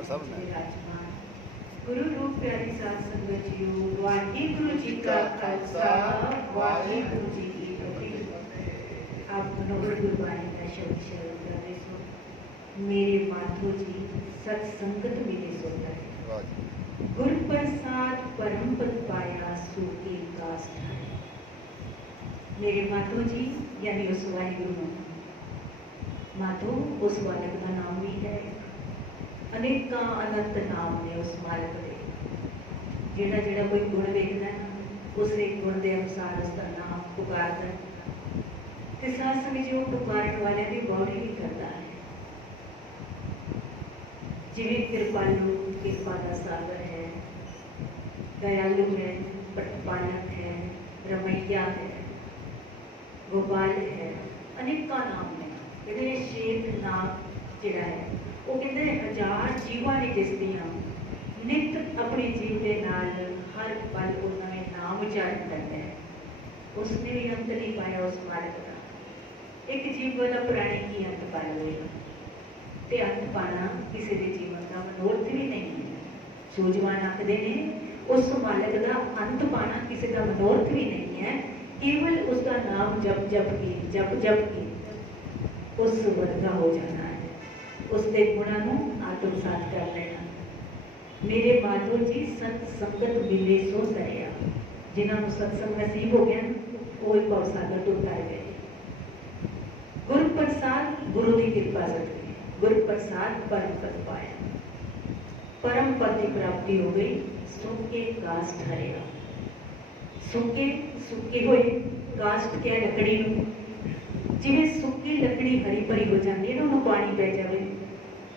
तो सब में। गुरु रूप प्यारी साथ संगत जीओ वाहिगुरु जी का खालसा वाहिगुरु जी की फतेह आप मनोहर गुरुवाणी का शब्द शेयर कर रहे सो मेरे माधो जी सत्संगत मिले सोता है गुरु प्रसाद परम पद पाया सुके दास मेरे माधो जी यानी उस वाहिगुरु माधो उस बालक का नाम भी है अनेक अनंत नाम ने उस मालिक के जेड़ा जेड़ा कोई गुण देखना उस एक गुण के अनुसार उसका नाम पुकारता है तो साथ समय जो पुकारन वाले की बौड़ी ही करता है। जिमें कृपालु कृपा का सागर है, दयालु है, पटपालक है, रमैया है, गोपाल है, अनेक नाम है। ये शेख नाम जोड़ा है ਉਹ ਕਹਿੰਦੇ ਹਜ਼ਾਰ ਜੀਵਾਂ ਨੇ ਜਿਸ ਦੀਆਂ ਨਿਤ ਆਪਣੇ ਜੀਵ ਦੇ ਨਾਲ ਹਰ ਪਲ ਉਹ ਨਵੇਂ ਨਾਮ ਉਚਾਰਨ ਕਰਦਾ ਹੈ। ਉਸਨੇ ਵੀ ਅੰਤ ਨਹੀਂ ਪਾਇਆ ਉਸ ਮਾਰਗ ਦਾ। ਇੱਕ ਜੀਵ ਵਾਲਾ ਪ੍ਰਾਣੀ ਕੀ ਅੰਤ ਪਾਇਆ ਹੋਏਗਾ ਤੇ ਅੰਤ ਪਾਣਾ ਕਿਸੇ ਦੇ ਜੀਵਨ ਦਾ ਮਨੋਰਥ ਵੀ ਨਹੀਂ ਹੈ। ਸੂਝਵਾਨ ਆਖਦੇ ਨੇ, ਉਸ ਮਾਲਕ ਦਾ ਅੰਤ ਪਾਣਾ ਕਿਸੇ ਦਾ ਮਨੋਰਥ ਵੀ ਨਹੀਂ ਹੈ। ਕੇਵਲ ਉਸ ਦਾ ਨਾਮ ਜਪ ਜਪ ਕੇ ਜਪ ਜਪ ਕੇ ਉਸ ਵਰਗਾ ਹੋ ਜਾਣਾ ਹੈ। ਉਸ ਦੇ ਗੁਣਾਂ ਨੂੰ ਆਤਮਸਾਤ ਕਰ ਲੈਣਾ ਮੇਰੇ ਮਾਧੋ ਜੀ ਸਤ ਸੰਗਤ ਮਿਲੇ ਸੋ ਸਰਿਆ ਜਿਨ੍ਹਾਂ ਨੂੰ ਸਤਸੰਗ ਨਸੀਬ ਹੋ ਗਿਆ ਉਹ ਹੀ ਭਵ ਸਾਗਰ ਤੋਂ ਉਤਾਰ ਗਏ ਗੁਰ ਪ੍ਰਸਾਦ ਗੁਰੂ ਦੀ ਕਿਰਪਾ ਸਦਕੇ ਗੁਰ ਪ੍ਰਸਾਦ ਪਰਮ ਪਦ ਪਾਇਆ ਪਰਮ ਪਦ ਦੀ ਪ੍ਰਾਪਤੀ ਹੋ ਗਈ ਸੁੱਕੇ ਕਾਸਟ ਹਰਿਆ ਸੁੱਕੇ ਸੁੱਕੇ ਹੋਏ ਕਾਸਟ ਕਿਆ ਲੱਕੜੀ ਨੂੰ ਜਿਵੇਂ ਸੁੱਕੀ ਲੱਕੜੀ ਹਰੀ ਭਰੀ ਹੋ ਜਾਂਦੀ ਹੈ ਨਾ ਉਹਨੂੰ ਪਾਣੀ ਪੈ ਜਾਵੇ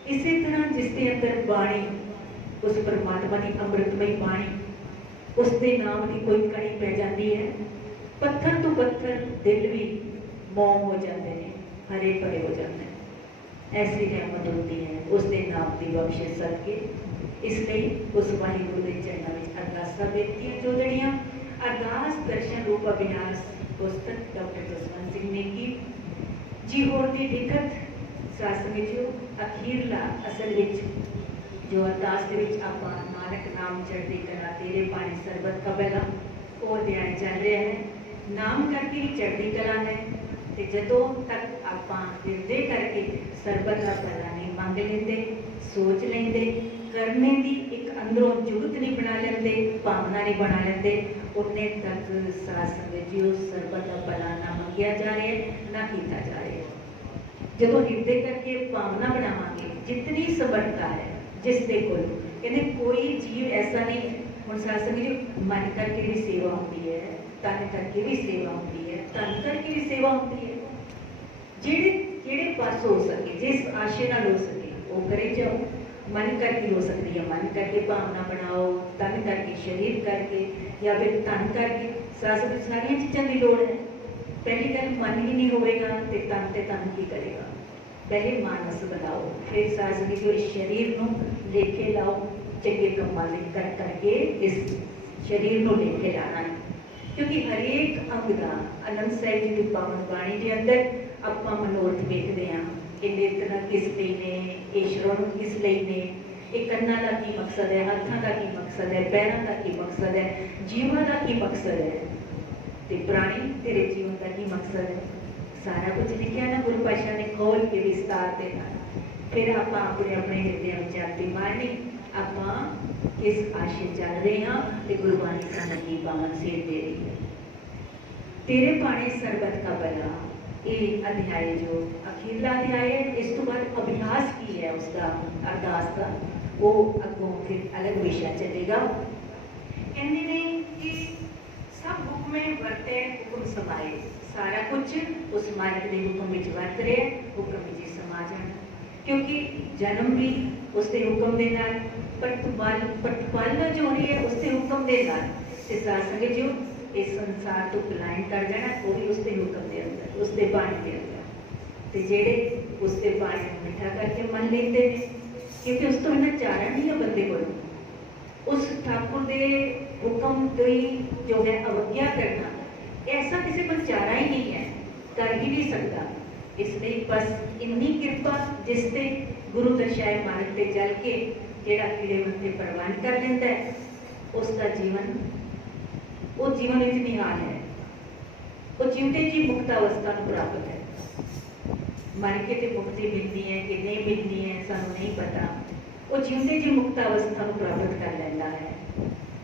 ਇਸੇ ਤਰ੍ਹਾਂ ਜਿਸ ਦੇ ਅੰਦਰ ਬਾਣੀ ਉਸ ਪਰਮਾਤਮਾ ਦੀ ਅੰਮ੍ਰਿਤਮਈ ਬਾਣੀ ਉਸ ਦੇ ਨਾਮ ਦੀ ਕੋਈ ਕਣੀ ਪੈ ਜਾਂਦੀ ਹੈ ਪੱਥਰ ਤੋਂ ਪੱਥਰ ਦਿਲ ਵੀ ਮੋਮ ਹੋ ਜਾਂਦੇ ਨੇ ਹਰੇ ਭਰੇ ਹੋ ਜਾਂਦੇ ਨੇ ਐਸੀ ਰਹਿਮਤ ਹੁੰਦੀ ਹੈ ਉਸ ਦੇ ਨਾਮ ਦੀ ਬਖਸ਼ਿਸ਼ ਸਦਕੇ ਇਸ ਲਈ ਉਸ ਵਾਹਿਗੁਰੂ ਦੇ ਚਰਨਾਂ ਵਿੱਚ ਅਰਦਾਸਾਂ ਬੇਨਤੀਆਂ ਜੋ ਜਿਹੜੀਆਂ ਅਰਦਾਸ ਦਰਸ਼ਨ ਰੂਪ ਅਭਿਆਸ ਪੁਸਤਕ ਡਾਕਟਰ ਜਸਵੰਤ ਸਿੰਘ ਨੇ ਕੀ ਜੀ ਹੋਰ ਦੀ ਲਿਖਤ ਸਾਸ ਵਿੱਚ, ਅਖੀਰਲਾ ਅਸਲ ਵਿੱਚ। ਜੋ ਅਰਦਾਸ ਦੇ ਵਿੱਚ ਆਪਾਂ ਨਾਨਕ ਨਾਮ ਚੜ੍ਹਦੀ ਕਲਾ, ਤੇਰੇ ਪਾਣੀ ਸਰਬਤ ਕਬਲਾ, ਉਹ ਅਧਿਆਇ ਚੱਲ ਰਿਹਾ ਹੈ। ਨਾਮ ਕਰਕੇ ਹੀ ਚੜ੍ਹਦੀ ਕਲਾ ਹੈ ਤੇ ਜਦੋਂ ਤੱਕ ਆਪਾਂ ਹਿਰਦੇ ਕਰਕੇ ਸਰਬਤ ਦਾ ਭਲਾ ਨਹੀਂ ਮੰਗ ਲੈਂਦੇ, ਸੋਚ ਲੈਂਦੇ ਕਰਨੇ ਦੀ ਇੱਕ ਅੰਦਰੋਂ ਜੁਗਤ ਨਹੀਂ ਬਣਾ ਲੈਂਦੇ, ਭਾਵਨਾ ਨਹੀਂ ਬਣਾ ਲੈਂਦੇ, ਉਨੇ ਤੱਕ ਸਾਸਨ ਵਿੱਚ ਉਹ ਸਰਬਤ ਦਾ ਭਲਾ ਨਾ ਮੰਗਿਆ ਜਾ ਰਿਹਾ, ਨਾ ਕੀਤਾ ਜਾ ਰਿਹਾ। ਜਦੋਂ ਹਿਰਦੇ ਕਰਕੇ ਭਾਵਨਾ ਬਣਾਵਾਂਗੇ ਜਿਤਨੀ ਸਮਰੱਥਾ ਹੈ ਜਿਸ ਦੇ ਕੋਲ ਕਹਿੰਦੇ ਕੋਈ ਜੀਵ ਐਸਾ ਨਹੀਂ ਹੈ। ਹੁਣ ਸਾਸਨ ਜੀ ਮਨ ਕਰਕੇ ਵੀ ਸੇਵਾ ਹੁੰਦੀ ਹੈ ਤਨ ਕਰਕੇ ਵੀ ਸੇਵਾ ਹੁੰਦੀ ਹੈ ਤਨ ਕਰਕੇ ਵੀ ਸੇਵਾ ਹੁੰਦੀ ਹੈ ਜਿਹੜੇ ਜਿਹੜੇ ਪਾਸ ਹੋ ਸਕੇ ਜਿਸ ਆਸ਼ੇ ਨਾਲ ਹੋ ਸਕੇ ਉਹ ਕਰੇ ਜਾਓ ਮਨ ਕਰਕੇ ਹੋ ਸਕਦੀ ਹੈ ਮਨ ਕਰਕੇ ਭਾਵਨਾ ਬਣਾਓ ਤਨ ਕਰਕੇ ਸਰੀਰ ਕਰਕੇ ਜਾਂ ਫਿਰ ਤਨ ਕਰਕੇ ਸਾਸ ਵਿੱਚ ਸਾਰੀਆਂ ਚੀਜ਼ਾਂ ਦੀ ਲੋੜ ਹੈ ਪਹਿਲੀ ਗੱਲ ਮਨ ਹੀ ਨਹੀਂ ਹੋਵੇਗਾ ਤੇ ਤਨ ਤੇ ਤਨ ਕੀ ਕਰੇਗਾ ਪਹਿਲੇ ਮਾਨਸ ਬਣਾਓ ਫਿਰ ਸਾਸ ਵਿੱਚ ਉਹ ਸਰੀਰ ਨੂੰ ਲੇਖੇ ਲਾਓ ਚੰਗੇ ਕੰਮਾਂ ਲਈ ਕਰ ਕਰਕੇ ਇਸ ਸਰੀਰ ਨੂੰ ਲੇਖੇ ਲਾਣਾ ਹੈ ਕਿਉਂਕਿ ਹਰੇਕ ਅੰਗ ਦਾ ਅਨੰਦ ਸਾਹਿਬ ਜੀ ਦੀ ਪਾਵਨ ਬਾਣੀ ਦੇ ਅੰਦਰ ਆਪਾਂ ਮਨੋਰਥ ਵੇਖਦੇ ਹਾਂ ਕਿ ਨੇਤਰਾਂ ਕਿਸ ਲਈ ਨੇ ਇਹ ਸ਼੍ਰਵਣ ਕਿਸ ਲਈ ਨੇ ਇਹ ਕੰਨਾਂ ਦਾ ਕੀ ਮਕਸਦ ਹੈ ਹੱਥਾਂ ਦਾ ਕੀ ਮਕਸਦ ਹੈ ਪੈਰਾਂ ਦਾ ਕੀ ਮਕਸਦ ਹੈ ਜੀਵਾਂ ਦਾ ਕੀ ਮਕਸਦ ਹੈ ते પ્રાણી तेरे जीवन का ही मकसद है। सारा कुछ लिखा ना, गुरु पाशाह ने खोल के विस्तार देना। फिर आप अपने अपने हृदय में जाती मारनी। आप किस आशे चल रहे हाँ तो गुरबाणी सानू की बावन से दे रही है। तेरे पाने सरबत का बला, ये अध्याय जो अखीरला अध्याय है, इस तो बाद अभ्यास की है उसका, अरदास का, वो अगों फिर अलग विषय चलेगा। कहने ने कि ਨੇ ਕਿ ਸਭ ਹੁਕਮੇ ਵਰਤੇ ਹੁਕਮ ਸਮਾਏ ਸਾਰਾ ਕੁਝ ਉਸ ਮਾਲਕ ਦੇ ਹੁਕਮ ਵਿੱਚ ਵਰਤ ਰਿਹਾ ਹੁਕਮ ਵਿੱਚ ਹੀ ਸਮਾ ਜਾਣਾ ਕਿਉਂਕਿ ਜਨਮ ਵੀ ਉਸ ਦੇ ਹੁਕਮ ਦੇ ਨਾਲ ਪਰਤਪਾਲ ਪਰਤਪਾਲਨਾ ਜੋ ਹੋ ਰਹੀ ਹੈ ਉਸ ਦੇ ਹੁਕਮ ਦੇ ਨਾਲ ਤੇ ਸਾਸੰਗ ਜੋ ਇਸ ਸੰਸਾਰ ਤੋਂ ਪਲਾਇਨ ਕਰ ਜਾਣਾ ਉਹ ਵੀ ਉਸ ਦੇ ਹੁਕਮ ਦੇ ਅੰਦਰ ਉਸ ਦੇ ਬਾਣੀ ਦੇ ਅੰਦਰ ਤੇ ਜਿਹੜੇ ਉਸ ਦੇ ਬਾਣੀ ਨੂੰ ਮਿੱਠਾ ਕਰਕੇ ਮੰਨ ਲੈਂਦੇ ਨੇ ਕਿਉਂਕਿ ਉਸ ਤੋਂ ਇਹਨਾਂ ਚਾਰਾ ਨਹੀਂ ਹੈ ਬੰਦੇ ਕੋਲ ਉਸ ਠਾਕੁਰ ਦੇ ਹੁਕਮ ਦੀ ਜੋ ਹੈ ਅਵਗਿਆ ਕਰਨਾ ਐਸਾ ਕਿਸੇ ਕੋਲ ਚਾਰਾ ਹੀ ਨਹੀਂ ਹੈ ਕਰ ਹੀ ਨਹੀਂ ਸਕਦਾ ਇਸ ਲਈ ਬਸ ਇੰਨੀ ਕਿਰਪਾ ਜਿਸ ਤੇ ਗੁਰੂ ਦਰਸ਼ਾਏ ਮਾਰਗ ਤੇ ਚੱਲ ਕੇ ਜਿਹੜਾ ਕੀੜੇ ਮੱਥੇ ਪ੍ਰਵਾਨ ਕਰ ਲੈਂਦਾ ਹੈ ਉਸ ਦਾ ਜੀਵਨ ਉਹ ਜੀਵਨ ਵਿੱਚ ਨਿਹਾਲ ਹੈ ਉਹ ਜਿਉਂਦੇ ਜੀ ਮੁਕਤ ਅਵਸਥਾ ਨੂੰ ਪ੍ਰਾਪਤ ਹੈ ਮਰ ਕੇ ਤੇ ਮੁਕਤੀ ਮਿਲਦੀ ਹੈ ਕਿ ਨਹੀਂ ਮਿਲਦੀ ਹੈ ਸਾਨੂੰ ਨਹੀਂ ਪਤਾ ਉਹ ਜਿਉਂਦੇ ਜੀ ਮੁਕਤ ਅਵਸਥਾ ਨੂੰ ਪ੍ਰਾਪਤ ਕਰ ਲੈਂਦਾ ਹੈ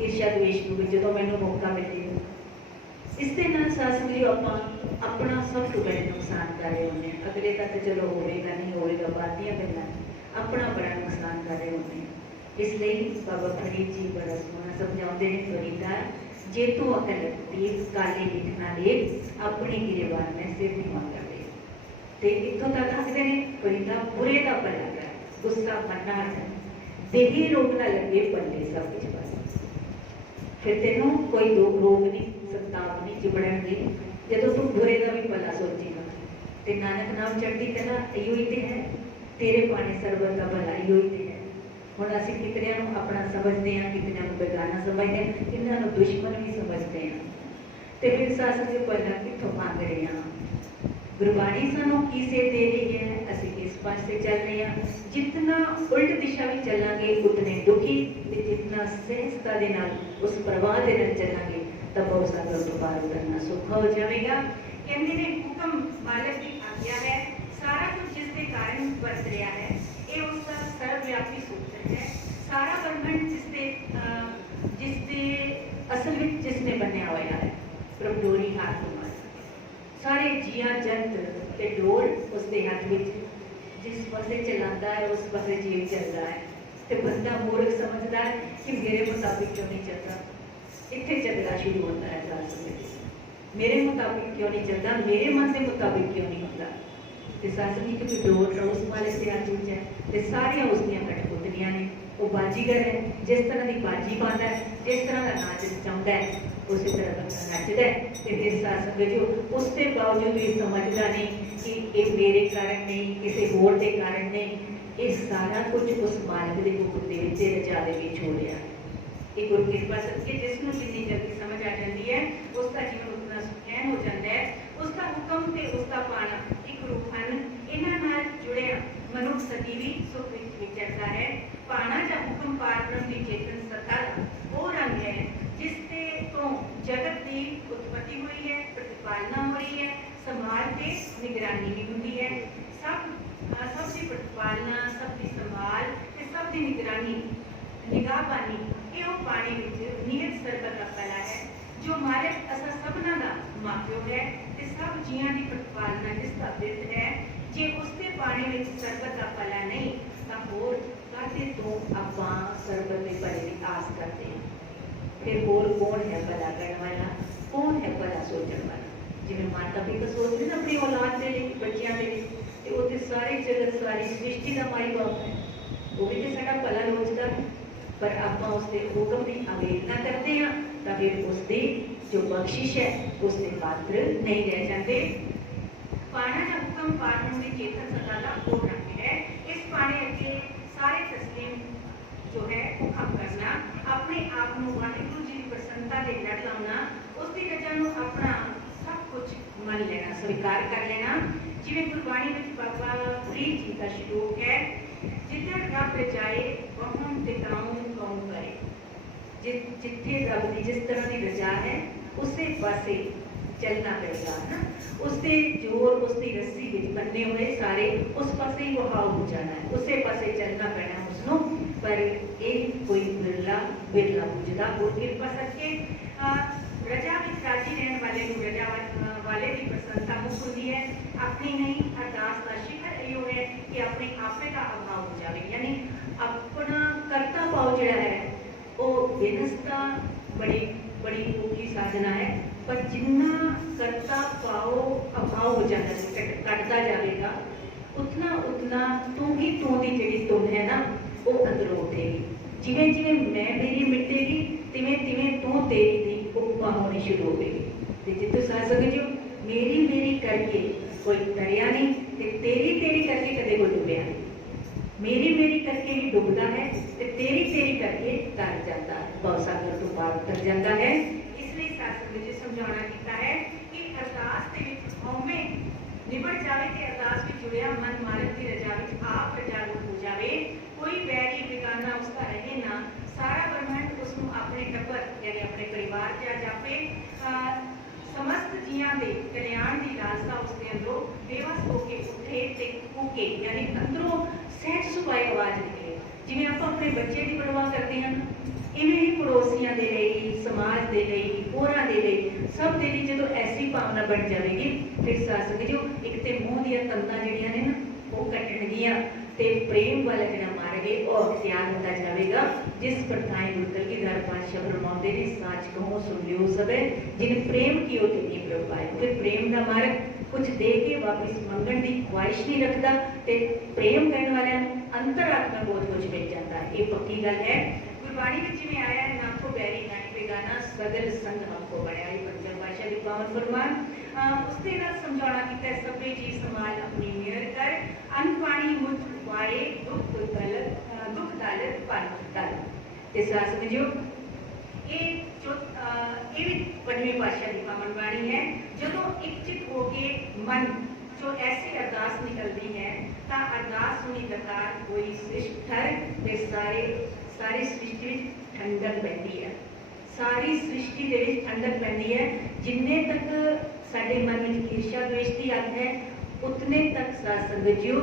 ਈਰਸ਼ਾ ਦੁਵੇਸ਼ ਨੂੰ ਵੀ ਜਦੋਂ ਮੈਨੂੰ ਮੌਕਾ ਮਿਲੇ। ਇਸ ਦੇ ਨਾਲ ਸਾਸ ਵੀ ਆਪਾਂ ਆਪਣਾ ਸਭ ਤੋਂ ਬੜਾ ਨੁਕਸਾਨ ਕਰ ਰਹੇ ਹੁੰਦੇ ਹਾਂ। ਅਗਲੇ ਦਾ ਤਾਂ ਚਲੋ ਹੋਵੇਗਾ ਨਹੀਂ, ਹੋਵੇਗਾ ਬਾਅਦ ਦੀਆਂ ਗੱਲਾਂ ਆਪਣਾ ਬੜਾ ਨੁਕਸਾਨ ਕਰ ਰਹੇ ਹੁੰਦੇ ਹਾਂ। ਇਸ ਲਈ ਬਾਬਾ ਫਰੀਦ ਜੀ ਬੜਾ ਸੋਹਣਾ ਸਮਝਾਉਂਦੇ ਨੇ ਫਰੀਦਾ ਜੇ ਤੂੰ ਅਕਲ ਦੀ ਕਾਲੇ ਲਿਖਣਾ ਦੇ, ਆਪਣੀ ਗਿਰਵਾਨ ਮੈਂ ਸਿਰ ਨਹੀਂ ਮੰਗ ਕਰਦੇ ਤੇ ਇੱਥੋਂ ਤੱਕ ਆਖਦੇ ਨੇ ਫਰੀਦਾ ਬੁਰੇ ਦਾ ਭਲਾ ਕਰ, ਗੁੱਸਾ ਮੰਨਣਾ ਹੈ ਦੇਹੀ ਰੋਗ ਨਾ ਲੱਗੇ, ਪੱਲੇ ਸਭ ਕੁਝ ਬਸ ਫਿਰ ਤੈਨੂੰ ਕੋਈ ਰੋਗ ਰੋਗ ਨਹੀਂ, ਸੰਤਾਪ ਨਹੀਂ ਜਿਬੜਨਗੇ ਜਦੋਂ ਤੂੰ ਬੁਰੇ ਦਾ ਵੀ ਭਲਾ ਸੋਚੇਗਾ। ਤੇ ਨਾਨਕ ਨਾਮ ਚੜ੍ਹਦੀ ਕਲਾ ਇਹੋ ਹੀ ਤੇ ਹੈ। ਤੇਰੇ ਪਾਣੀ ਸਰਬਤ ਦਾ ਭਲਾ ਇਹੋ ਹੀ ਤੇ ਹੈ। ਹੁਣ ਅਸੀਂ ਕਿਤਨਿਆਂ ਨੂੰ ਆਪਣਾ ਸਮਝਦੇ ਹਾਂ, ਕਿਤਨਿਆਂ ਨੂੰ ਬੇਗਾਨਾ ਸਮਝਦੇ ਹਾਂ ਕਿੰਨਾਂ ਨੂੰ ਦੁਸ਼ਮਣ ਵੀ ਸਮਝਦੇ ਹਾਂ। ਤੇ ਫਿਰ ਸਾਸ ਦੇ ਪਹਿਲਾਂ ਕਿੱਥੋਂ ਮੰਗ ਰਹੇ ਹਾਂ? ਗੁਰਬਾਣੀ ਸਾਨੂੰ ਕੀ ਸੇਧ ਦੇ ਰਹੀ ਹੈ? ਅਸੀਂ ਕਿਸ ਪਾਸੇ ਚੱਲ ਰਹੇ ਹਾਂ ਜਿਤਨਾ ਉਲਟ ਦਿਸ਼ਾ ਵਿੱਚ ਚੱਲਾਂਗੇ ਉਤਨੇ ਦੁਖੀ ਤੇ ਜਿਤਨਾ ਸਹਿਜਤਾ ਦੇ ਨਾਲ ਉਸ ਪ੍ਰਵਾਹ ਦੇ ਨਾਲ ਚੱਲਾਂਗੇ ਤਾਂ ਬਹੁਤ ਸਾਰਾ ਤੋਂ ਪਾਰ ਕਰਨਾ ਸੌਖਾ ਹੋ ਜਾਵੇਗਾ ਕਹਿੰਦੇ ਨੇ ਹੁਕਮ ਮਾਲਕ ਦੀ ਆਗਿਆ ਹੈ ਸਾਰਾ ਕੁਝ ਜਿਸ ਦੇ ਕਾਰਨ ਵਰਤ ਰਿਹਾ ਹੈ ਇਹ ਉਸ ਦਾ ਸਰਵਵਿਆਪੀ ਸੂਤਰ ਹੈ ਸਾਰਾ ਬ੍ਰਹਮੰਡ ਜਿਸ ਦੇ ਅਹ, ਜਿਸ ਦੇ ਅਸਲ ਵਿੱਚ ਜਿਸ ਨੇ ਬਣਿਆ ਹੋਇਆ ਹੈ ਪ੍ਰਭੂ ਡੋਰੀ ਹੱਥ ਮਾਰ ਸਾਰੇ ਜੀਆਂ ਜੰਤ ਤੇ ਡੋਰ ਉਸ ਦੇ ਹੱਥ ਵਿੱਚ ਜਿਸ ਪਾਸੇ ਚਲਾਉਂਦਾ ਹੈ ਉਸ ਪਾਸੇ ਜੀਵ ਚੱਲਦਾ ਹੈ ਤੇ ਬੰਦਾ ਮੂਰਖ ਸਮਝਦਾ ਹੈ ਕਿ ਮੇਰੇ ਮੁਤਾਬਿਕ ਕਿਉਂ ਨਹੀਂ ਚੱਲਦਾ ਇੱਥੇ ਝਗੜਾ ਸ਼ੁਰੂ ਹੁੰਦਾ ਹੈ ਸਾਰ ਸਮੇਂ ਮੇਰੇ ਮੁਤਾਬਿਕ ਕਿਉਂ ਨਹੀਂ ਚੱਲਦਾ ਮੇਰੇ ਮਨ ਦੇ ਮੁਤਾਬਿਕ ਕਿਉਂ ਨਹੀਂ ਹੁੰਦਾ ਤੇ ਸਾਸ ਨਹੀਂ ਕਿ ਡੋਰ ਉਸ ਵਾਲੇ ਦੇ ਹੱਥ ਵਿੱਚ ਹੈ ਤੇ ਸਾਰੀਆਂ ਉਸ ਦੀਆਂ ਕਠਪੁਤਲੀਆਂ ਨੇ ਉਹ ਬਾਜੀਗਰ ਹੈ ਜਿਸ ਤਰ੍ਹਾਂ ਦੀ ਬਾਜੀ ਪਾਉਂਦਾ ਹੈ, ਜਿਸ ਤਰ੍ਹਾਂ ਦਾ ਨਾਚ ਨਚਾਉਂਦਾ ਹੈ, ਉਸੇ ਤਰ੍ਹਾਂ ਬੰਦਾ ਨੱਚਦਾ ਹੈ ਤੇ ਫਿਰ ਸਾਸ ਵਜੋ ਉਸ ਦੇ ਬਾਵਜੂਦ ਵੀ ਸਮਝਦਾ ਨਹੀਂ ਕਿ ਇਹ ਮੇਰੇ ਕਾਰਨ ਨਹੀਂ, ਕਿਸੇ ਹੋਰ ਦੇ ਕਾਰਨ ਨਹੀਂ, ਇਹ ਸਾਰਾ ਕੁਝ ਉਸ ਮਾਲਕ ਦੇ ਹੁਕਮ ਦੇ ਵਿੱਚ ਰਚਾ ਦੇ ਵਿੱਚ ਹੋ ਰਿਹਾ ਇਹ ਗੁਰੂ ਕਿਰਪਾ ਸਦਕੇ ਜਿਸ ਨੂੰ ਜਿੰਨੀ ਜਲਦੀ ਸਮਝ ਆ ਜਾਂਦੀ ਹੈ, ਉਸ ਦਾ ਜੀਵਨ ਉਤਨਾ ਸੁਖੈਨ ਹੋ ਜਾਂਦਾ ਹੈ, ਉਸ ਦਾ ਹੁਕਮ ਤੇ ਉਸ ਦਾ ਪਾਣਾ ਇੱਕ ਰੂਪ ਹਨ। ਇਹਨਾਂ ਨਾਲ ਜੁੜਿਆ ਮਨੁੱਖ ਸਦੀਵੀ ਸੁਖ ਵਿੱਚ ਵਿਚਰਦਾ ਹੈ। ਪਾਣਾ ਜਾਂ ਹੁਕਮ ਪਾਰਬ੍ਰਹਮ ਦੀ ਚੇਤਨ ਸੱਤਾ ਦਾ ਉਹ ਰੰਗ ਹੈ ਜਿਸ ਤੇ ਤੋਂ ਜਗਤ ਦੀ ਉਤਪਤੀ ਹੋਈ ਹੈ ਪ੍ਰਤੀਪਾਲਨਾ ਹੋ ਰਹੀ ਹੈ ਸੰਭਾਲ ਤੇ ਨਿਗਰਾਨੀ ਵੀ ਹੁੰਦੀ ਹੈ ਸਭ ਅਹ ਸਭ ਦੀ ਪ੍ਰਤੀਪਾਲਨਾ ਸਭ ਦੀ ਸੰਭਾਲ ਤੇ ਸਭ ਦੀ ਨਿਗਰਾਨੀ ਨਿਗਾਹਬਾਨੀ ਇਹ ਉਹ ਪਾਣੀ ਵਿੱਚ ਨਿਯਤ ਸਰਬਤ ਦਾ ਕਲਾ ਹੈ ਜੋ ਮਾਲਕ ਅਸਾਂ ਸਭਨਾਂ ਦਾ ਮਾਪਿਓ ਹੈ ਤੇ ਸਭ ਜੀਆਂ ਦੀ ਪ੍ਰਤੀਪਾਲਨਾ ਜਿਸ ਦਾ ਬਿਰਧ ਹੈ ਜੇ ਉਸ ਦੇ ਪਾਣੀ ਵਿੱਚ ਸਰਬਤ ਦਾ ਭਲਾ ਨਹੀਂ ਤਾਂ ਹੋਰ से धूप अफवाह सरबत में पड़े भी आस करते हैं। फिर बोल, कौन है भला करने वाला? कौन है भला सोचने वाला? जिम्मे माता पिता सोचते ना अपनी औलाद के लिए बच्चों के लिए तो वो तो सारी जगत, सारी सृष्टि का माई बाप है वो भी तो साढ़ा भला रोज़गार है। पर आप उसके हुक्म की अवेलना करते हैं तो फिर उसकी जो बख्शिश है उसके पात्र नहीं रह जाते। पाना का हुक्म पारण में चेतन सदा का पूर्ण ਵਾਹਿਗੁਰੂ ਜੀ ਦੀ ਪ੍ਰਸੰਨਤਾ ਦੇ ਲੜ ਲਾਉਣਾ ਉਸ ਦੀ ਰਚਨਾ ਨੂੰ ਆਪਣਾ ਸਭ ਕੁਝ ਮੰਨ ਲੈਣਾ ਸਵੀਕਾਰ ਕਰ ਲੈਣਾ ਜਿਵੇਂ ਗੁਰਬਾਣੀ ਵਿੱਚ ਬਾਬਾ ਫਰੀਦ ਜੀ ਦਾ ਸ਼ਲੋਕ ਹੈ ਜਿੱਥੇ ਰੱਬ ਰਚਾਏ ਵਹਮ ਟਿਕਾਉ ਕੌਣ ਕਰੇ ਜਿ- ਜਿੱਥੇ ਰੱਬ ਦੀ ਜਿਸ ਤਰ੍ਹਾਂ ਦੀ ਰਜਾ ਹੈ ਉਸੇ ਪਾਸੇ चलना पड़ेगा, है ना? उससे ज़ोर, उसकी रस्सी बंधे हुए सारे उस पासे वो हाव हो जाना है। उसे पासे चलना पड़ना है उसनों पर एक कोई बिरला बिरला पूजदा और कृपा सके रजा में राज़ी रहने वाले को रजा वाले की प्रसन्नता मुख होती है। अपनी नहीं, अरदास का शिखर यो है कि अपने आपे का अभाव हो जाए यानी अपना करता पाव जो है, वो बेनस्ता बड़ी बड़ी मुख्य साधना है। ਪਰ ਜਿੰਨਾ ਕਰਤਾ ਭਾਵ ਅਭਾਵ ਹੋ ਜਾਂਦਾ ਹੈ ਕੱਟ- ਕੱਟਦਾ ਜਾਵੇਗਾ ਉਤਨਾ ਉਤਨਾ ਤੂੰ ਹੀ ਤੂੰ ਦੀ ਜਿਹੜੀ ਧੁਨ ਹੈ ਨਾ ਉਹ ਅੰਦਰੋਂ ਉੱਠੇਗੀ ਜਿਵੇਂ ਜਿਵੇਂ ਮੈਂ ਮੇਰੀ ਮਿਟੇਗੀ ਤਿਵੇਂ ਤਿਵੇਂ ਤੂੰ ਤੇਰੀ ਦੀ ਉਪਮਾ ਹੋਣੀ ਸ਼ੁਰੂ ਹੋਵੇਗੀ ਤੇ ਜਿੱਥੇ ਸਾਹ ਸਕਦੇ ਜੋ ਮੇਰੀ ਮੇਰੀ ਕਰਕੇ ਕੋਈ ਤਰਿਆ ਨਹੀਂ ਤੇ ਤੇਰੀ ਤੇਰੀ ਕਰਕੇ ਕਦੇ ਕੋਈ ਡੁੱਬਿਆ ਨਹੀਂ ਮੇਰੀ ਮੇਰੀ ਕਰਕੇ ਹੀ ਡੁੱਬਦਾ ਹੈ ਤੇ ਤੇਰੀ ਤੇਰੀ ਕਰਕੇ ਤਰ ਜਾਂਦਾ ਹੈ ਬਹੁਤ ਸਾਗਰ ਤੋਂ ਪਾਰ ਉਤਰ ਜਾਂਦਾ ਹੈ ਇਸ ਲਈ ਸਾਸਤਰ ਵਿੱਚ ਸਮਝਾਉਣਾ ਕੀਤਾ ਹੈ ਕਿ ਅਰਦਾਸ ਦੇ ਵਿੱਚ ਹਉਮੈ ਨਿਬੜ ਜਾਵੇ ਤੇ ਅਰਦਾਸ ਵਿੱਚ ਜੁੜਿਆ ਮਨ ਮਾਲਕ ਦੀ ਰਜਾ ਵਿੱਚ ਆਪ ਰਜਾਲੂ ਹੋ ਜਾਵੇ ਕੋਈ ਵੈਰੀ ਬਿਗਾਨਾ ਉਸਦਾ ਰਹੇ ਨਾ ਸਾਰਾ ਬ੍ਰਹਮੰਡ ਉਸ ਨੂੰ ਆਪਣੇ ਟੱਬਰ ਯਾਨੀ ਆਪਣੇ ਪਰਿਵਾਰ ਚ ਆ ਜਾਪੇ ਅਹ ਸਮਸਤ ਜੀਆਂ ਦੇ ਕਲਿਆਣ ਦੀ ਲਾਲਸਾ ਉਸ ਦੇ ਅੰਦਰੋਂ ਬੇਵਸ ਹੋ ਕੇ ਉੱਠੇ ਤੇ ਕੂਕੇ ਯਾਨੀ ਅੰਦਰੋਂ ਸਹਿਜ ਸੁਭਾਈ ਆਵਾਜ਼ ਨਿਕਲੇ ਜਿਵੇਂ ਆਪਾਂ ਆਪਣੇ ਬੱਚੇ ਦੀ ਪਰਵਾਹ ਕਰਦੇ ਹਾਂ ਇਵੇਂ ਹੀ ਪੜੋਸੀਆਂ ਦੇ ਲਈ, ਸਮਾਜ ਦੇ ਲਈ, ਹੋਰਾਂ ਦੇ ਲਈ, ਸਭ ਦੇ ਲਈ ਜਦੋਂ ਐਸੀ ਭਾਵਨਾ ਬਣ ਜਾਵੇਗੀ, ਫਿਰ ਸਾਸਕ ਜੋ ਇੱਕ ਤੇ ਮੂੰਹ ਦੀਆਂ ਤੰਦਾਂ ਜਿਹੜੀਆਂ ਨੇ ਨਾ, ਉਹ ਕੱਟਣਗੀਆਂ ਤੇ ਪ੍ਰੇਮ ਵਾਲਾ ਜਿਹੜਾ ਮਾਰਗੇ ਉਹ ਅਖਤਿਆਰ ਹੁੰਦਾ ਜਾਵੇਗਾ, ਜਿਸ ਪ੍ਰਥਾਈ ਗੁਰਕਲ ਕੀ ਦਰ ਪਾਤਸ਼ਾਹ ਫਰਮਾਉਂਦੇ ਨੇ, ਸਾਚ ਕਹੋ, ਸੁਣ ਲਿਓ ਸਭੇ, ਜਿਨ ਪ੍ਰੇਮ ਕੀਓ ਤਿਨੀ ਪ੍ਰਭ ਪਾਏ ਫਿਰ ਪ੍ਰੇਮ ਦਾ ਮਾਰਗ ਕੁਝ ਦੇ ਕੇ ਵਾਪਸ ਮੰਗਣ ਦੀ ਖੁਆਇਸ਼ ਨਹੀਂ ਰੱਖਦਾ ਤੇ ਪ੍ਰੇਮ ਕਰਨ ਵਾਲਿਆਂ ਨੂੰ ਅੰਤਰਾਤਮਾ ਬਹੁਤ ਕੁਝ ਮਿਲ ਜਾਂਦਾ। ਇਹ ਪੱਕੀ ਗੱਲ ਹੈ। ਗੁਰਬਾਣੀ ਵਿੱਚ ਜਿਵੇਂ ਆਇਆ ਹੈ ਨਾਖੋ ਬੈਰੀ ਨਾਈ ਬੇਗਾਨਾ ਸਗਲ ਸੰਗ ਹਮਕੋ ਬਣਿਆ ਇਹ ਪੰਜਮ ਭਾਸ਼ਾ ਦੀ ਪਾਵਨ ਫਰਮਾਨ ਅਹ ਉਸ ਦੇ ਨਾਲ ਸਮਝਾਉਣਾ ਕੀਤਾ ਹੈ ਸਭੇ ਜੀ ਸਮਾਜ ਆਪਣੀ ਮਿਹਰ ਕਰ ਅਨ ਪਾਣੀ ਮੁਝ ਵਾਏ ਦੁੱਖ ਦਲ ਅਹ ਦੁੱਖ ਦਲ ਪਨ ਦਲ ਤੇ ਸਾਸ ਸਮਝਿਓ ਇਹ ਜੋ ਅਹ ਇਹ ਵੀ ਪੰਜਵੀਂ ਪਾਤਸ਼ਾਹ ਦੀ ਪਾਵਨ ਬਾਣੀ ਹੈ ਜਦੋਂ ਇਕਚਿਤ ਹੋ ਕੇ ਮਨ ਜੋ ਐਸੀ ਅਰਦਾਸ ਨਿਕਲਦੀ ਹੈ ਤਾਂ ਅਰਦਾਸ ਸੁਣੀ ਦਰਕਾਰ ਕੋਈ ਸ੍ਰਿਸ਼ਟ ਠਰ ਤੇ ਸਾਰੇ ਸਾਰੀ ਸ੍ਰਿਸ਼ਟੀ ਵਿੱਚ ਠੰਡਕ ਪੈਂਦੀ ਹੈ ਸਾਰੀ ਸ੍ਰਿਸ਼ਟੀ ਦੇ ਵਿੱਚ ਠੰਡਕ ਪੈਂਦੀ ਹੈ ਜਿੰਨੇ ਤੱਕ ਸਾਡੇ ਮਨ ਵਿੱਚ ਈਰਸ਼ਾ ਦਵੇਸ਼ ਦੀ ਅੱਗ ਹੈ ਉਤਨੇ ਤੱਕ ਸਾਸੰਗ ਜਿਉ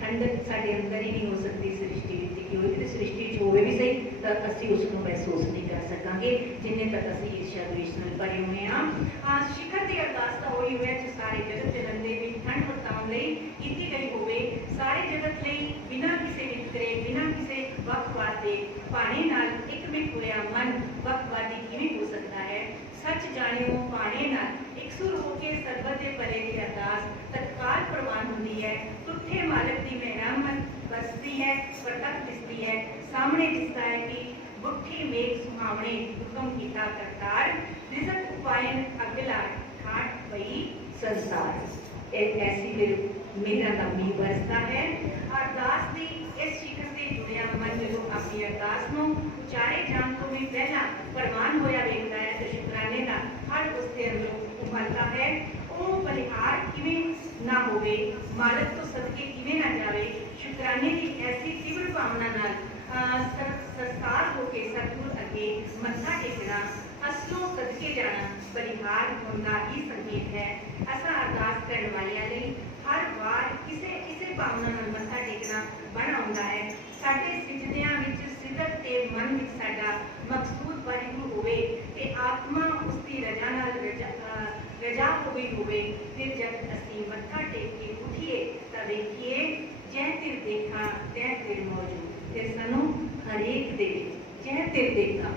ਠੰਡਕ ਸਾਡੇ ਅੰਦਰ ਹੀ ਨਹੀਂ ਹੋ ਸਕਦੀ ਸ੍ਰਿਸ਼ਟੀ ਵਿੱਚ ਕਿ ਉਹ ਇੱਕ ਸ੍ਰਿਸ਼ਟੀ ਚ ਹੋਵੇ ਵੀ ਸਹੀ ਤਾਂ ਅਸੀਂ ਉਸ ਨੂੰ ਮਹਿਸੂਸ ਨਹੀਂ ਕਰ ਸਕਾਂਗੇ ਜਿੰਨੇ ਤੱਕ ਅਸੀਂ ਈਰਸ਼ਾ ਦਵੇਸ਼ ਨਾਲ ਭਰੇ ਹੋਏ ਹਾਂ ਆ ਸ਼ਿਖਰ ਦੀ ਅਰਦਾਸ ਤਾਂ ਹੋਈ ਹੋਈ ਹੈ ਜੋ ਸਾਰੇ ਜਗਤ ਦੇ ਬੰਦੇ ਵਿੱਚ ਠੰਡ ਵਰਤਾਉਣ ਲਈ ਕੀਤੀ ਵਕਵਾਦ ਦੇ ਪਾਣੀ ਨਾਲ ਇੱਕਮਿਕ ਹੋਇਆ ਮਨ ਵਕਵਾਦੀ ਕਿਵੇਂ ਹੋ ਸਕਦਾ ਹੈ ਸੱਚ ਜਾਣਿਓ ਪਾਣੀ ਨਾਲ ਇਕਸੁਰ ਹੋ ਕੇ ਸਰਬਤ ਦੇ ਭਲੇ ਦੀ ਅਰਦਾਸ ਤਤਕਾਲ ਪ੍ਰਵਾਨ ਹੁੰਦੀ ਹੈ ਟੁੱਟੇ ਮਾਲਕ ਦੀ ਮਿਹਰਮਤ ਵਸਦੀ ਹੈ ਪ੍ਰਤੱਖ ਦਿਸਦੀ ਹੈ ਸਾਹਮਣੇ ਦਿਸਦਾ ਹੈ ਕਿ ਬੁੱਠੀ ਮੇਘ ਸੁਹਾਵਣੇ ਹੁਕਮ ਕੀਤਾ ਕਰਤਾਰ ਰਿਜ਼ਕ ਉਪਾਇਨ ਅਗਲਾ ਖਾਟ ਪਈ ਸੰਸਾਰ ਇਹ ਐਸੀ ਫਿਰ ਮੇਰਾ ਦਾ ਮੀਂਹ ਵਰਸਦਾ ਹੈ ਅਰਦਾਸ ਦੀ ਇਸ ਸ਼ਿਖਰ ਤੇ ਜੁੜਿਆ ਮਨ ਜਦੋਂ ਆਪਣੀ ਅਰਦਾਸ ਨੂੰ ਉਚਾਰੇ ਜਾਣ ਤੋਂ ਵੀ ਪਹਿਲਾਂ ਪ੍ਰਵਾਨ ਹੋਇਆ ਵੇਖਦਾ ਹੈ ਤੇ ਸ਼ੁਕਰਾਨੇ ਦਾ ਹਰ ਉਸ ਦੇ ਅੰਦਰੋਂ ਉਮਲਦਾ ਹੈ ਉਹ ਬਲਿਹਾਰ ਕਿਵੇਂ ਨਾ ਹੋਵੇ ਮਾਲਕ ਤੋਂ ਸਦਕੇ ਕਿਵੇਂ ਨਾ ਜਾਵੇ ਸ਼ੁਕਰਾਨੇ ਦੀ ਐਸੀ ਤੀਵਰ ਭਾਵਨਾ ਨਾਲ ਅਹ, ਸਰ- ਸਰਕਾਰ ਹੋ ਕੇ ਸਤਿਗੁਰ ਅੱਗੇ ਮੱਥਾ ਟੇਕਣਾ ਅਸਲੋਂ ਸਦਕੇ ਜਾਣਾ ਬਲਿਹਾਰ ਹੋਣ ਦਾ ਹੀ ਸੰਕੇਤ ਹੈ ਅਸਾਂ ਅਰਦਾਸ ਕਰਨ ਵਾਲਿਆਂ ਲਈ ਹਰ ਵਾਰ ਕਿਸੇ ਕਿਸੇ ਭਾਵਨਾ ਨਾਲ ਮੱਥਾ ਟੇਕਣਾ ਬਣ ਆਉਂਦਾ ਹੈ ਸਾਡੇ ਸਿਜਦਿਆਂ ਵਿੱਚ ਸਿਦਕ ਤੇ ਮਨ ਵਿੱਚ ਸਾਡਾ ਮਕਸੂਦ ਵਾਹਿਗੁਰੂ ਹੋਵੇ ਤੇ ਆਤਮਾ ਉਸ ਦੀ ਰਜਾ ਨਾਲ ਰਜਾ ਅਹ ਰਜਾ ਹੋ ਗਈ ਹੋਵੇ ਫਿਰ ਜਦ ਅਸੀਂ ਮੱਥਾ ਟੇਕ ਕੇ ਉਠੀਏ ਤਾਂ ਵੇਖੀਏ ਜੈ ਤਿਰ ਦੇਖਾਂ ਤੈ ਤਿਰ ਮੌਜੂਦ ਤੇ ਸਾਨੂੰ ਹਰੇਕ ਦੇ ਵਿੱਚ ਜੈ ਤਿਰ ਦੇਖਾਂ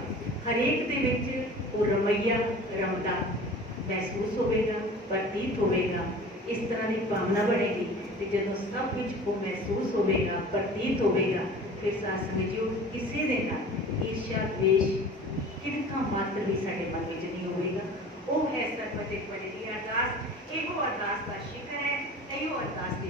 ਹਰੇਕ ਦੇ ਵਿੱਚ ਉਹ ਰਮਈਆ ਰਮਦਾ ਮਹਿਸੂਸ ਹੋਵੇਗਾ ਪ੍ਰਤੀਤ ਹੋਵੇਗਾ ਇਸ ਤਰ੍ਹਾਂ ਦੀ ਭਾਵਨਾ ਬਣੇਗੀ ਤੇ ਜਦੋਂ ਸਭ ਵਿੱਚ ਉਹ ਮਹਿਸੂਸ ਹੋਵੇਗਾ ਪ੍ਰਤੀਤ ਹੋਵੇਗਾ ਫਿਰ ਸਾਸ ਸਮਝਿਓ ਕਿਸੇ ਦੇ ਨਾਲ ਈਰਸ਼ਾ ਦਵੇਸ਼ ਕਿਰਕਾ ਮਾਤਰ ਵੀ ਸਾਡੇ ਮਨ ਵਿੱਚ ਨਹੀਂ ਹੋਵੇਗਾ ਉਹ ਹੈ ਸਰਬਤੇ ਬੜੇ ਦੀ ਅਰਦਾਸ ਇਹੋ ਅਰਦਾਸ ਦਾ ਸ਼ਿਖਰ ਹੈ ਇਹੋ ਅਰਦਾਸ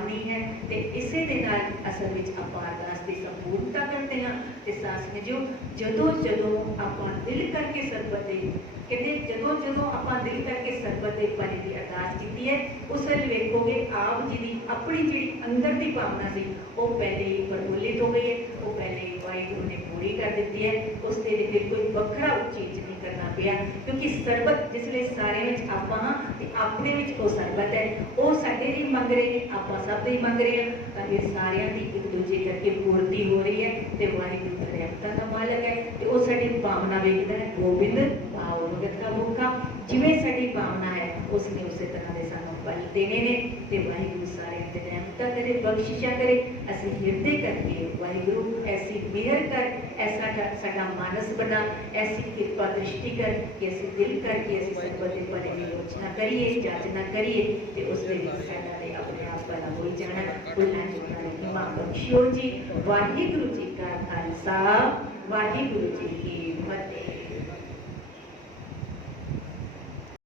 ਦੀ ਹੈ ਤੇ ਇਸੇ ਦੇ ਨਾਲ ਅਸਲ ਵਿੱਚ ਆਪਾਂ ਅਰਦਾਸ ਦੀ ਸੰਪੂਰਨਤਾ ਕਰਦੇ ਹਾਂ ਤੇ ਸਾਸ ਸਮਝਿਓ ਜਦੋਂ ਜਦੋਂ ਆਪਾਂ ਦਿਲ ਕਰਕੇ ਸਰਬਤੇ ਕਹਿੰਦੇ ਜਦੋਂ ਜਦੋਂ ਆਪਾਂ ਦਿਲ ਕਰਕੇ ਸਰਬਤ ਦੇ ਭਲੇ ਦੀ ਅਰਦਾਸ ਕੀਤੀ ਹੈ, ਉਸ ਵੇਲੇ ਵੇਖੋਗੇ ਆਪ ਜੀ ਦੀ ਆਪਣੀ ਜਿਹੜੀ ਅੰਦਰ ਦੀ ਭਾਵਨਾ ਸੀ, ਉਹ ਪਹਿਲੇ ਹੀ ਪ੍ਰਫੁੱਲਿਤ ਹੋ ਗਈ ਹੈ, ਉਹ ਪਹਿਲੇ ਵਾਹਿਗੁਰੂ ਨੇ ਪੂਰੀ ਕਰ ਦਿੱਤੀ ਹੈ, ਉਸ ਦੇ ਲਈ ਕੋਈ ਵੱਖਰਾ ਉਚੇਚ ਨਹੀਂ ਕਰਨਾ ਪਿਆ, ਕਿਉਂਕਿ ਸਰਬਤ ਜਿਸ ਲਈ ਸਾਰੇ ਵਿੱਚ ਆਪਾਂ ਹਾਂ ਤੇ ਆਪਣੇ ਵਿੱਚ ਉਹ ਸਰਬਤ ਹੈ, ਉਹ ਸਾਡੇ ਲਈ ਮੰਗ ਰਹੇ ਨੇ, ਆਪਾਂ ਸਭ ਦੇ ਹੀ ਮੰਗ ਰਹੇ ਹਾਂ ਤਾਂ ਇਹ ਸਾਰਿਆਂ ਦੀ ਇੱਕ ਦੂਜੇ ਕਰਕੇ ਪੂਰਤੀ ਹੋ ਰਹੀ ਹੈ ਤੇ ਵਾਹਿਗੁਰੂ ਰਹਿਮਤਾਂ ਦਾ ਮਾਲਕ ਹੈ ਤੇ ਉਹ ਸਾਡੀ ਭਾਵਨਾ ਵੇਖਦਾ ਹੈ, ਗੋਬਿੰਦ ਭਾਵ ਭਗਤ ਦਾ ਮੁਕਾ, ਜਿਵੇਂ ਸਾਡੀ ਭਾਵਨਾ उसने उसे सामने देने ते सारे ते करे बख्शिशा करे असि हृदय करके ऐसी मेहर कर ऐसा मानस बना ऐसी कृपा दृष्टि कर कि असि दिल असि योजना करिए याचना करिए ते उसने ते अपने आप जाना माँ बख्शियो जी वाहिगुरु जी का खालसा वाहिगुरु जी की